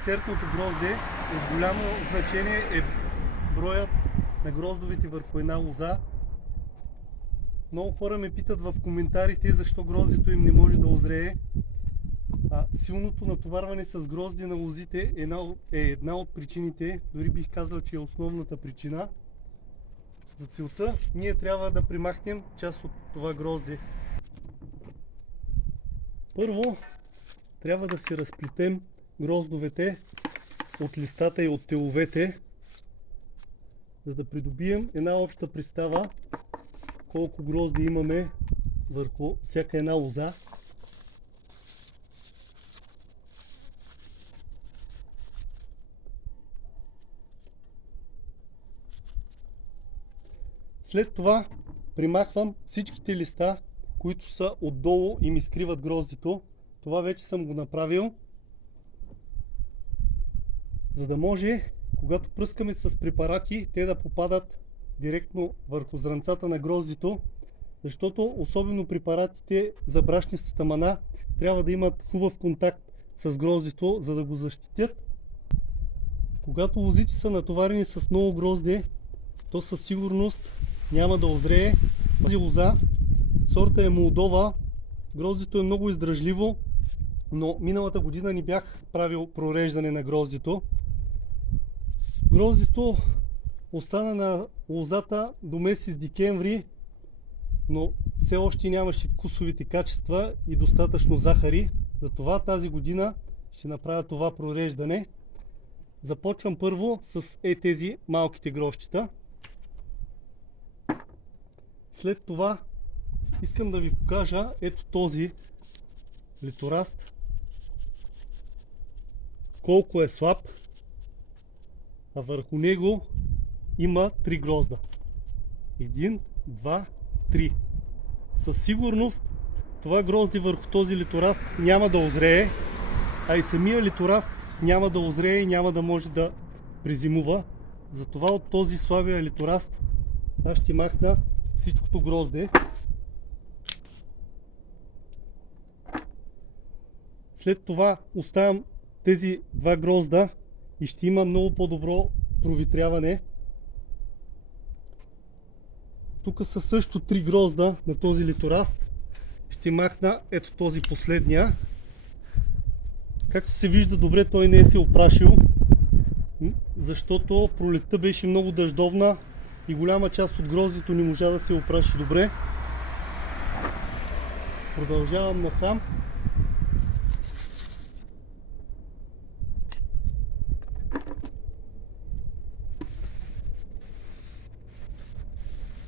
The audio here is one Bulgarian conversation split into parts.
десертното грозде от голямо значение е броят на гроздовете върху една лоза. Много хора ме питат в коментарите защо гроздето им не може да озрее. Силното натоварване с грозди на лозите е една от причините, дори бих казал, че е основната причина. За целта ние трябва да премахнем част от това грозде. Първо трябва да си разплетем гроздовете от листата и от теловете, за да придобием една обща представа колко грозди имаме върху всяка една лоза. След това примахвам всичките листа, които са отдолу и ми скриват гроздето. Това вече съм го направил, за да може, когато пръскаме с препарати, те да попадат директно върху зранцата на гроздето, защото особено препаратите за брашнистата мана трябва да имат хубав контакт с гроздето, за да го защитят. Когато лозите са натоварени с много грозде, то със сигурност няма да озрее. Тази лоза, сорта е Молдова, гроздето е много издръжливо, но миналата година не бях правил прореждане на гроздето. Гроздето остана на лозата до месец декември, но все още нямаше вкусовите качества и достатъчно захари. Затова тази година ще направя това прореждане. Започвам първо с тези малките гроздчета. След това искам да ви покажа ето този литораст, колко е слаб, а върху него има 3 грозда. 1, 2, 3. Със сигурност това грозде върху този литораст няма да озрее, а и самия литораст няма да озрее и няма да може да презимува. Затова от този слабия литораст аз ще махна всичкото грозде. След това оставям тези 2 грозда и ще има много по-добро провитряване. Тук са също 3 грозда на този литораст. Ще махна ето този последния. Както се вижда добре, той не е се опрашил, защото пролетта беше много дъждовна и голяма част от гроздето не можа да се опраши добре. Продължавам насам.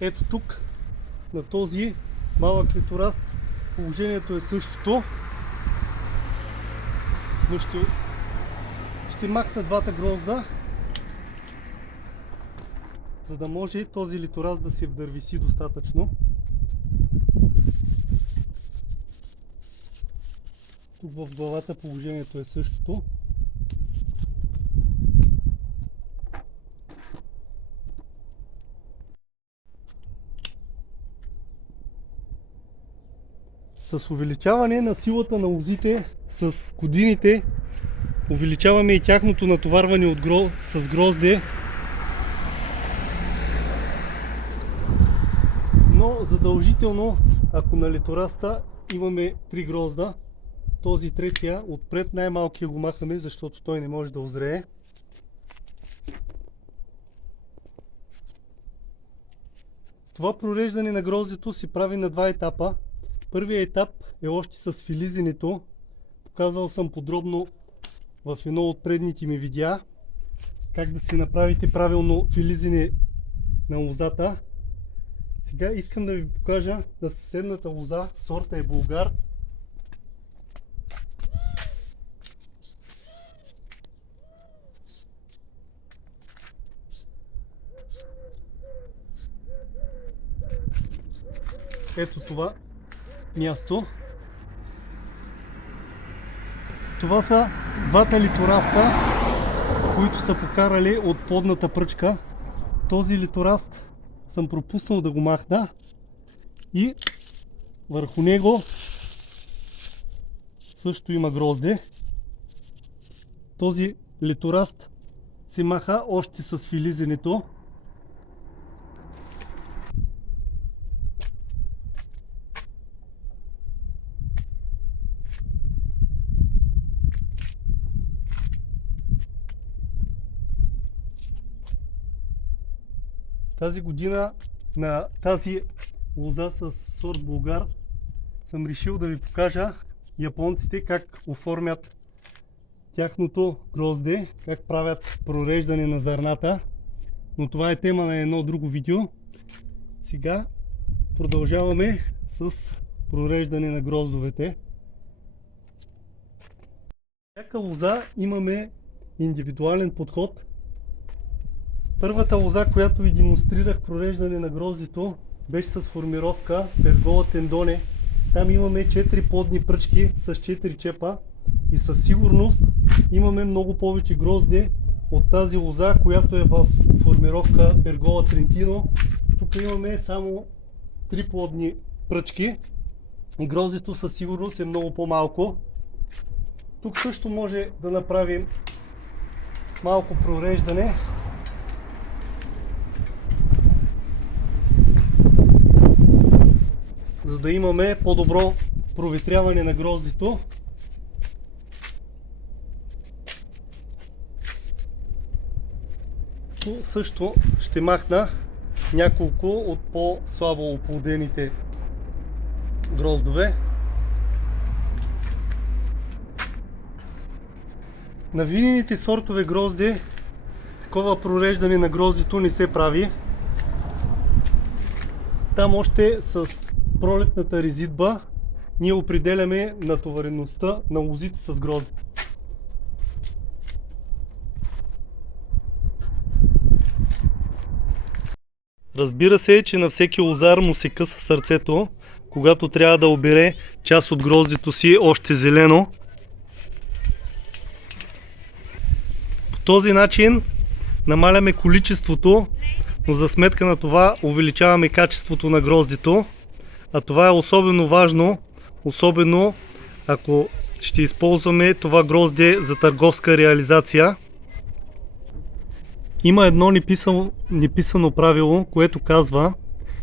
Ето тук, на този малък литораст, положението е същото, но ще махна 2 грозда, за да може този литораст да се вдървиси достатъчно. Тук в главата положението е същото. С увеличаване на силата на лозите с годините увеличаваме и тяхното натоварване с грозде. Но задължително, ако на литораста имаме 3 грозда, този третия отпред най-малкия го махаме, защото той не може да озрее. Това прореждане на гроздето се прави на 2 етапа. Първият етап е още с филизенето. Показвал съм подробно в едно от предните ми видеа как да си направите правилно филизене на лозата. Сега искам да ви покажа на съседната лоза, сорта е Булгар. Ето това място. Това са 2 литораста, които са покарали от плодната пръчка. Този литораст съм пропуснал да го махна и върху него също има грозде. Този литораст се маха още с филизенето. Тази година на тази лоза с сорт Булгар съм решил да ви покажа японците как оформят тяхното грозде, как правят прореждане на зърната, но това е тема на едно друго видео. Сега продължаваме с прореждане на гроздовете. Всяка лоза имаме индивидуален подход. Първата лоза, която ви демонстрирах прореждане на гроздето, беше с формировка Пергола тендоне. Там имаме 4 плодни пръчки с 4 чепа и със сигурност имаме много повече грозде от тази лоза, която е в формировка Пергола трентино. Тук имаме само 3 плодни пръчки и гроздето със сигурност е много по-малко. Тук също може да направим малко прореждане. За да имаме по-добро проветряване на гроздето. Тук също ще махна няколко от по-слабо оплодените гроздове. На винените сортове грозде такова прореждане на гроздето не се прави. Там още с пролетната резидба ние определяме натовареността на лозите с грозде. Разбира се, че на всеки лозар му се къса сърцето, когато трябва да обере част от гроздето си още зелено. По този начин намаляме количеството, но за сметка на това увеличаваме качеството на гроздето. А това е особено важно, особено ако ще използваме това грозде за търговска реализация. Има едно неписано правило, което казва,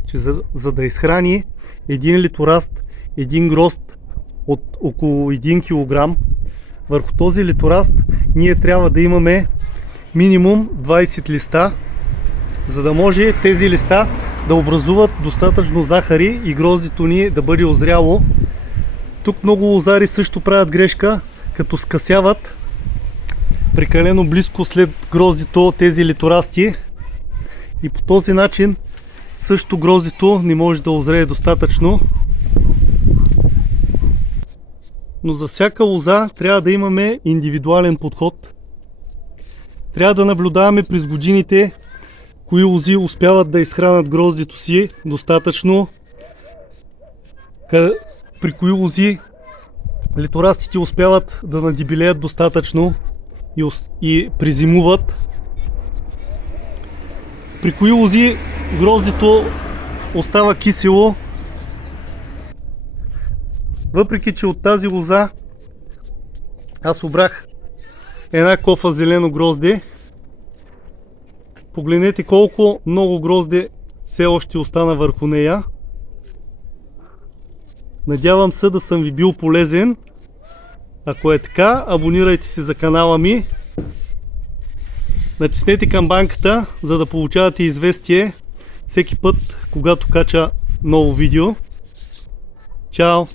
че за да изхрани един литораст, един грозд от около 1 кг, върху този литораст ние трябва да имаме минимум 20 листа, за да може тези листа да образуват достатъчно захари и гроздето ни да бъде озряло. Тук много лозари също правят грешка, като скъсяват прекалено близко след гроздето тези литорасти и по този начин също гроздето не може да озрее достатъчно. Но за всяка лоза трябва да имаме индивидуален подход. Трябва да наблюдаваме през годините кои лози успяват да изхранят гроздето си достатъчно, при кои лози литорастите успяват да надебелеят достатъчно и презимуват, при кои лози гроздето остава кисело. Въпреки че от тази лоза аз обрах една кофа зелено грозде, погледнете колко много грозде все още остана върху нея. Надявам се да съм ви бил полезен. Ако е така, абонирайте се за канала ми. Натиснете камбанката, за да получавате известие всеки път, когато кача ново видео. Чао!